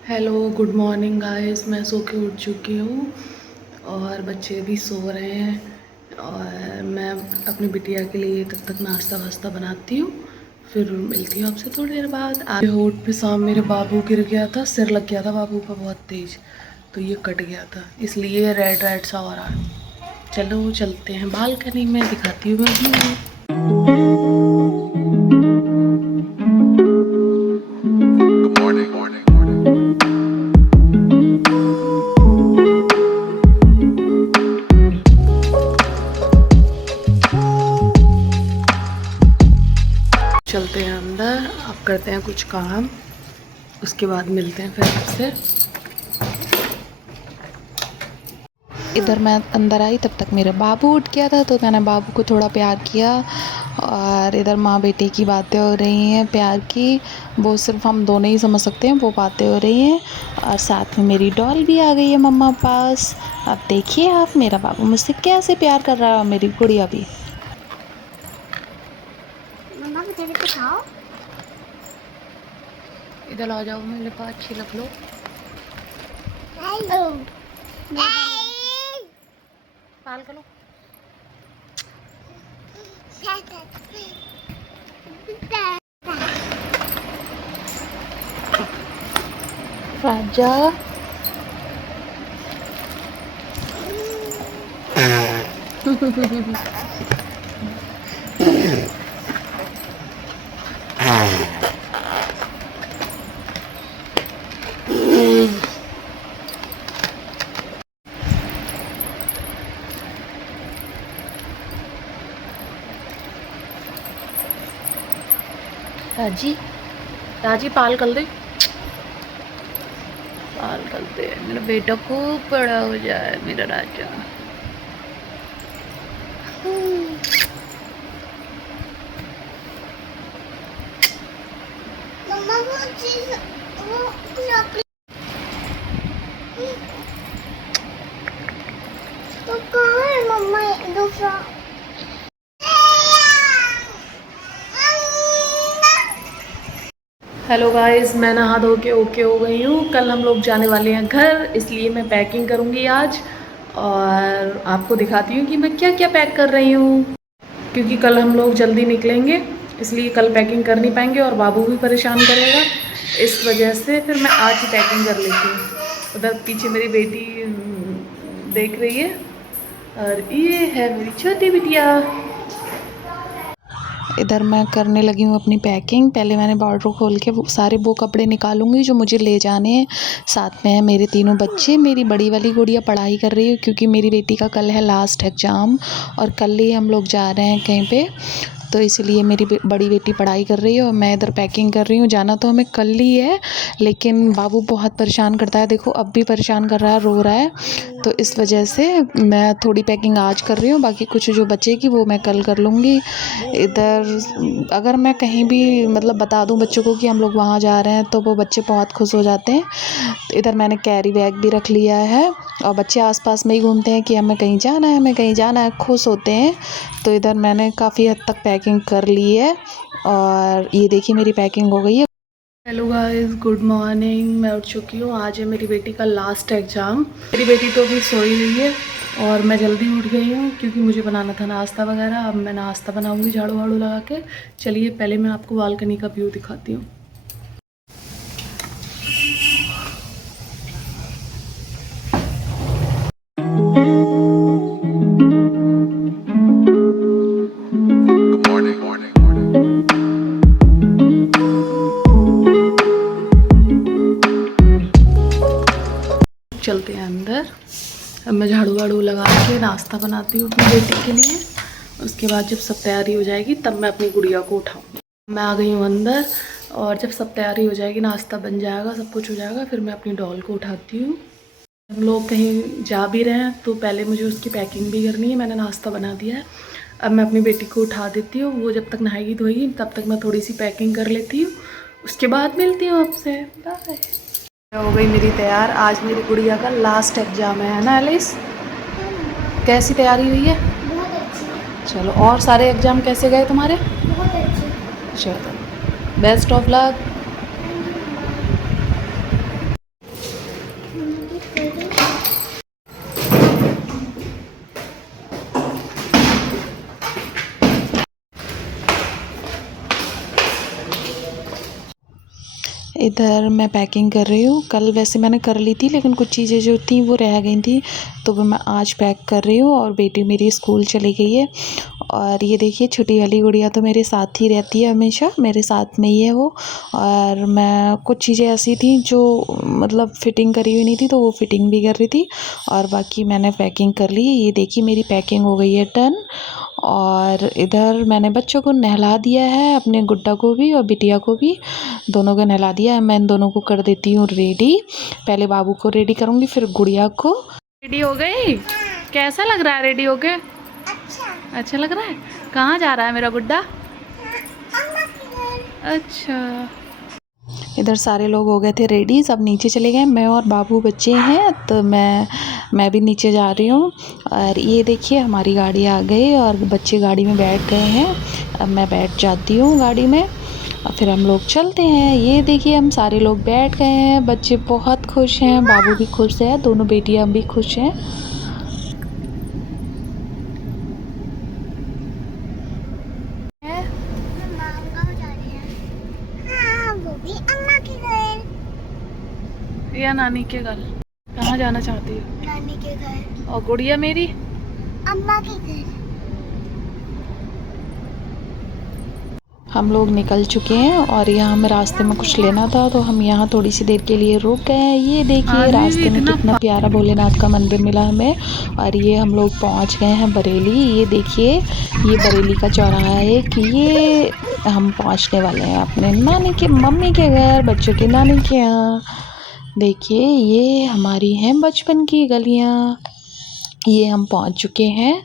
Hello, good morning guys. मैं सो के उठ चुकी हूँ और बच्चे भी सो रहे हैं और मैं अपनी बिटिया के लिए तब तक नाश्ता वास्ता बनाती हूँ, फिर मिलती हूँ आपसे थोड़ी देर बाद। आज होठ पे शाम मेरे बाबू गिर गया था, सिर लग गया था बाबू का बहुत तेज, तो ये कट गया था, इसलिए रेड रेड सा हो रहा है। चलो चलते हैं बालकनी में, दिखाती हूँ मैं व्यू। चलते हैं अंदर, अब करते हैं कुछ काम, उसके बाद मिलते हैं फिर आपसे। इधर मैं अंदर आई तब तक मेरा बाबू उठ गया था, तो मैंने बाबू को थोड़ा प्यार किया। और इधर माँ बेटे की बातें हो रही हैं प्यार की, वो सिर्फ हम दोनों ही समझ सकते हैं, वो बातें हो रही हैं। और साथ में मेरी डॉल भी आ गई है मम्मा पास। अब देखिए आप, मेरा बाबू मुझसे कैसे प्यार कर रहा है, मेरी गुड़िया भी। मम्मा मुझे भी दिखाओ। इधर आ जाओ, मेरे पास छिलक लो। पाल कर लो। राजा राजी, राजी पाल कर दे, पाल कर दे, मेरा बेटा खूब बड़ा हो जाए, मेरा राजा। मम्मा वो चीज वो चॉकलेट तो कहाँ है मम्मा दूसरा। हेलो गाइस, मैं नहा धो के ओके हो गई हूँ। कल हम लोग जाने वाले हैं घर, इसलिए मैं पैकिंग करूँगी आज और आपको दिखाती हूँ कि मैं क्या क्या पैक कर रही हूँ, क्योंकि कल हम लोग जल्दी निकलेंगे, इसलिए कल पैकिंग कर नहीं पाएंगे और बाबू भी परेशान करेगा, इस वजह से फिर मैं आज ही पैकिंग कर लेती हूँ। उधर पीछे मेरी बेटी देख रही है और ये है मेरी छोटी बिटिया। इधर मैं करने लगी हूँ अपनी पैकिंग। पहले मैंने बॉर्डर खोल के सारे वो कपड़े निकालूंगी जो मुझे ले जाने हैं। साथ में है मेरे तीनों बच्चे। मेरी बड़ी वाली गुड़िया पढ़ाई कर रही है, क्योंकि मेरी बेटी का कल है लास्ट एग्ज़ाम और कल ही हम लोग जा रहे हैं कहीं पे, तो इसलिए मेरी बड़ी बेटी पढ़ाई कर रही है और मैं इधर पैकिंग कर रही हूँ। जाना तो हमें कल ही है, लेकिन बाबू बहुत परेशान करता है, देखो अब भी परेशान कर रहा है, रो रहा है, तो इस वजह से मैं थोड़ी पैकिंग आज कर रही हूँ, बाकी कुछ जो बचेगी वो मैं कल कर लूँगी। इधर अगर मैं कहीं भी मतलब बता दूँ बच्चों को कि हम लोग वहाँ जा रहे हैं, तो वो बच्चे बहुत खुश हो जाते हैं। तो इधर मैंने कैरी बैग भी रख लिया है और बच्चे आसपास में ही घूमते हैं कि हमें कहीं जाना है, हमें कहीं जाना है, खुश होते हैं। तो इधर मैंने काफ़ी हद तक पैकिंग कर ली है और ये देखिए मेरी पैकिंग हो गई है। Hello guys, good morning. मैं उठ चुकी हूँ, आज है मेरी बेटी का लास्ट एग्ज़ाम। मेरी बेटी तो अभी सोई हुई है और मैं जल्दी उठ गई हूँ क्योंकि मुझे बनाना था नाश्ता वगैरह। अब मैं नाश्ता बनाऊँगी झाड़ू वाड़ू लगा के। चलिए पहले मैं आपको बालकनी का व्यू दिखाती हूँ। चलते हैं अंदर। अब मैं झाड़ू वाड़ू लगा के नाश्ता बनाती हूँ अपनी बेटी के लिए। उसके बाद जब सब तैयारी हो जाएगी तब मैं अपनी गुड़िया को उठाऊँगी। मैं आ गई हूँ अंदर और जब सब तैयारी हो जाएगी, नाश्ता बन जाएगा, सब कुछ हो जाएगा, फिर मैं अपनी डॉल को उठाती हूँ। हम लोग कहीं जा भी रहे हैं तो पहले मुझे उसकी पैकिंग भी करनी है। मैंने नाश्ता बना दिया है, अब मैं अपनी बेटी को उठा देती हूँ। वो जब तक नहाएगी धोएगी तब तक मैं थोड़ी सी पैकिंग कर लेती हूँ, उसके बाद मिलती हूँ आपसे। बाय। हो गई मेरी तैयार। आज मेरी गुड़िया का लास्ट एग्ज़ाम है ना एलिस? कैसी तैयारी हुई है? बहुत अच्छी। चलो, और सारे एग्ज़ाम कैसे गए तुम्हारे? बहुत अच्छी। चलो, बेस्ट ऑफ लक। इधर मैं पैकिंग कर रही हूँ। कल वैसे मैंने कर ली थी लेकिन कुछ चीज़ें जो थी वो रह गई थी, तो वो मैं आज पैक कर रही हूँ। और बेटी मेरी स्कूल चली गई है। और ये देखिए छोटी वाली गुड़िया तो मेरे साथ ही रहती है, हमेशा मेरे साथ में ही है वो। और मैं कुछ चीज़ें ऐसी थी जो मतलब फ़िटिंग करी हुई नहीं थी, तो वो फ़िटिंग भी कर रही थी। और बाकी मैंने पैकिंग कर ली। ये देखिए मेरी पैकिंग हो गई है डन। और इधर मैंने बच्चों को नहला दिया है, अपने गुड्डा को भी और बिटिया को भी, दोनों को नहला दिया है। मैं इन दोनों को कर देती हूँ रेडी। पहले बाबू को रेडी करूँगी फिर गुड़िया को। रेडी हो गई? कैसा लग रहा है रेडी हो गए? अच्छा लग रहा है। कहाँ जा रहा है मेरा गुड्डा? अम्मा की घर। अच्छा, इधर सारे लोग हो गए थे रेडी, सब नीचे चले गए। मैं और बाबू बच्चे हैं, तो मैं भी नीचे जा रही हूँ। और ये देखिए हमारी गाड़ी आ गई और बच्चे गाड़ी में बैठ गए हैं। अब मैं बैठ जाती हूँ गाड़ी में और फिर हम लोग चलते हैं। ये देखिए हम सारे लोग बैठ गए हैं, बच्चे बहुत खुश हैं, बाबू भी खुश है, दोनों बेटियाँ भी खुश हैं। मम्मा हम कहाँ जा रहे हैं? हाँ वो भी अम्मा की घर। या नानी के घर? कहाँ जाना चाहती हो? नानी के घर। और गुड़िया मेरी? अम्मा के घर। हम लोग निकल चुके हैं और यहाँ हमें रास्ते में कुछ लेना था, तो हम यहाँ थोड़ी सी देर के लिए रुक गए हैं। ये देखिए आदमी भी रास्ते में इतना कितना प्यारा भोलेनाथ का मंदिर मिला हमें। और ये हम लोग पहुँच गए हैं बरेली। ये देखिए ये बरेली का चौराहा है कि ये हम पहुँचने वाले हैं अपने नानी के मम्मी के घर, बच्चों के नानी के यहाँ। देखिए ये हमारी हैं बचपन की गलियाँ। ये हम पहुँच चुके हैं।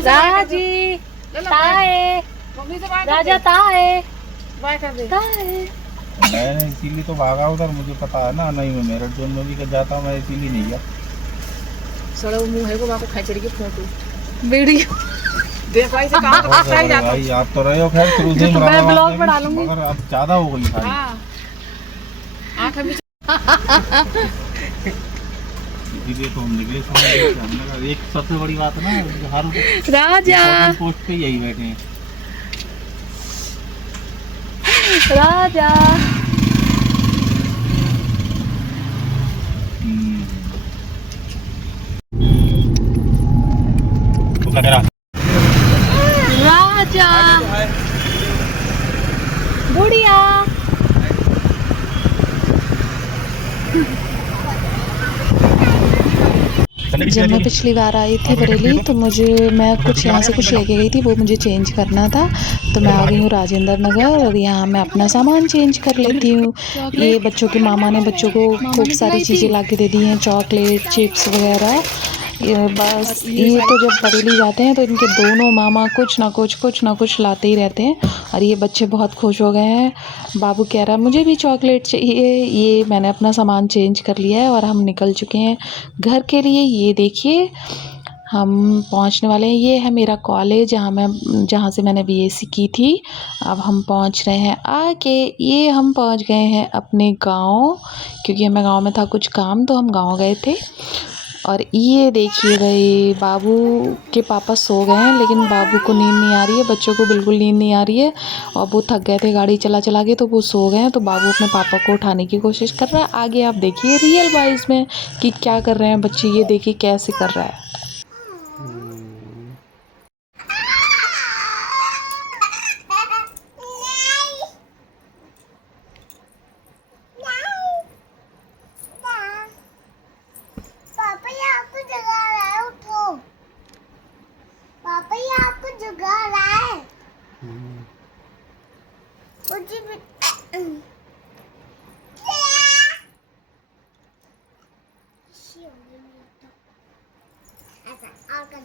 राजी ताए, राजा ताए, बाय कर दे। मैं इसीलिए तो भागा उधर, मुझे पता है ना, नहीं मैं मेरठ जोन में भी जाता, मैं इसीलिए नहीं गया। सड़ा मुंह है को बाको खैचड़ी की फोटो वीडियो देख भाई से काम तो और करता ही जाता भाई आप तो रहे हो खैर शुरू से तो मैं मुरादाबाद ब्लॉग में में भी, डालूंगी। मगर अब ज्यादा हो गई भाई। हां आंखें भी इसीलिए तो हम निकले हमने कहा एक सबसे बड़ी बात है ना, हर राजा पोस्ट पे यही बैठे हैं। राजा तो क्या करा? राजा गुड़िया जब मैं पिछली बार आई थी बरेली तो मैं कुछ यहाँ से कुछ लेके गई थी, वो मुझे चेंज करना था। तो मैं आ गई हूँ राजेंद्र नगर और यहाँ मैं अपना सामान चेंज कर लेती हूँ। ये बच्चों के मामा ने बच्चों को खूब सारी चीज़ें ला के दे दी हैं, चॉकलेट चिप्स वगैरह। बस ये तो जब बरेली जाते हैं तो इनके दोनों मामा कुछ ना कुछ लाते ही रहते हैं। और ये बच्चे बहुत खुश हो गए हैं। बाबू कह रहा है मुझे भी चॉकलेट चाहिए। ये मैंने अपना सामान चेंज कर लिया है और हम निकल चुके हैं घर के लिए। ये देखिए हम पहुंचने वाले हैं। ये है मेरा कॉलेज जहाँ से मैंने बीएससी की थी। अब हम पहुंच रहे हैं आके। ये हम पहुंच गए हैं अपने गांव, क्योंकि हमें गांव में था कुछ काम, तो हम गांव गए थे। और ये देखिए भाई बाबू के पापा सो गए हैं, लेकिन बाबू को नींद नहीं आ रही है, बच्चों को बिल्कुल नींद नहीं आ रही है। और वो थक गए थे गाड़ी चला चला के, तो वो सो गए हैं। तो बाबू अपने पापा को उठाने की कोशिश कर रहा है। आगे आप देखिए रियल वाइज में कि क्या कर रहे हैं बच्चे। ये देखिए कैसे कर रहा है। पापा ये आपको जगा रहा है, उठो। पापा ये आपको जगा रहा है। मुझे भी ऐसा और कर।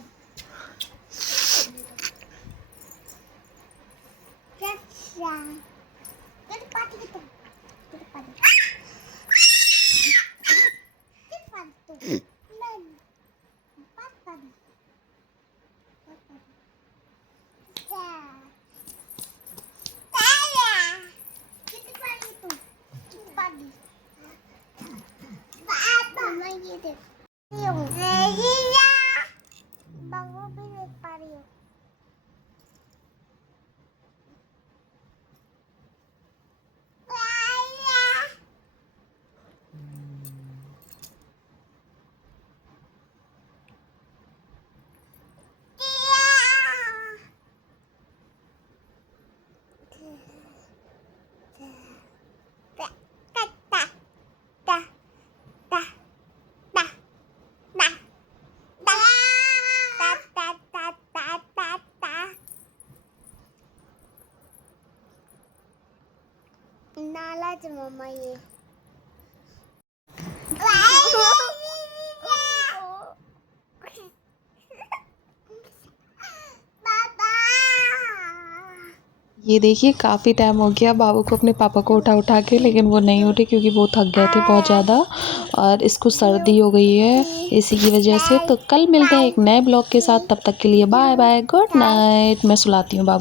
तेरे पार्टी की तरह, तेरे पार्टी नाला च मम्मा ये ये देखिए काफ़ी टाइम हो गया बाबू को अपने पापा को उठा के, लेकिन वो नहीं उठे क्योंकि वो थक गए थे बहुत ज़्यादा और इसको सर्दी हो गई है इसी की वजह से। तो कल मिलते हैं एक नए ब्लॉग के साथ, तब तक के लिए बाय बाय, गुड नाइट। मैं सुलाती हूँ बाबू।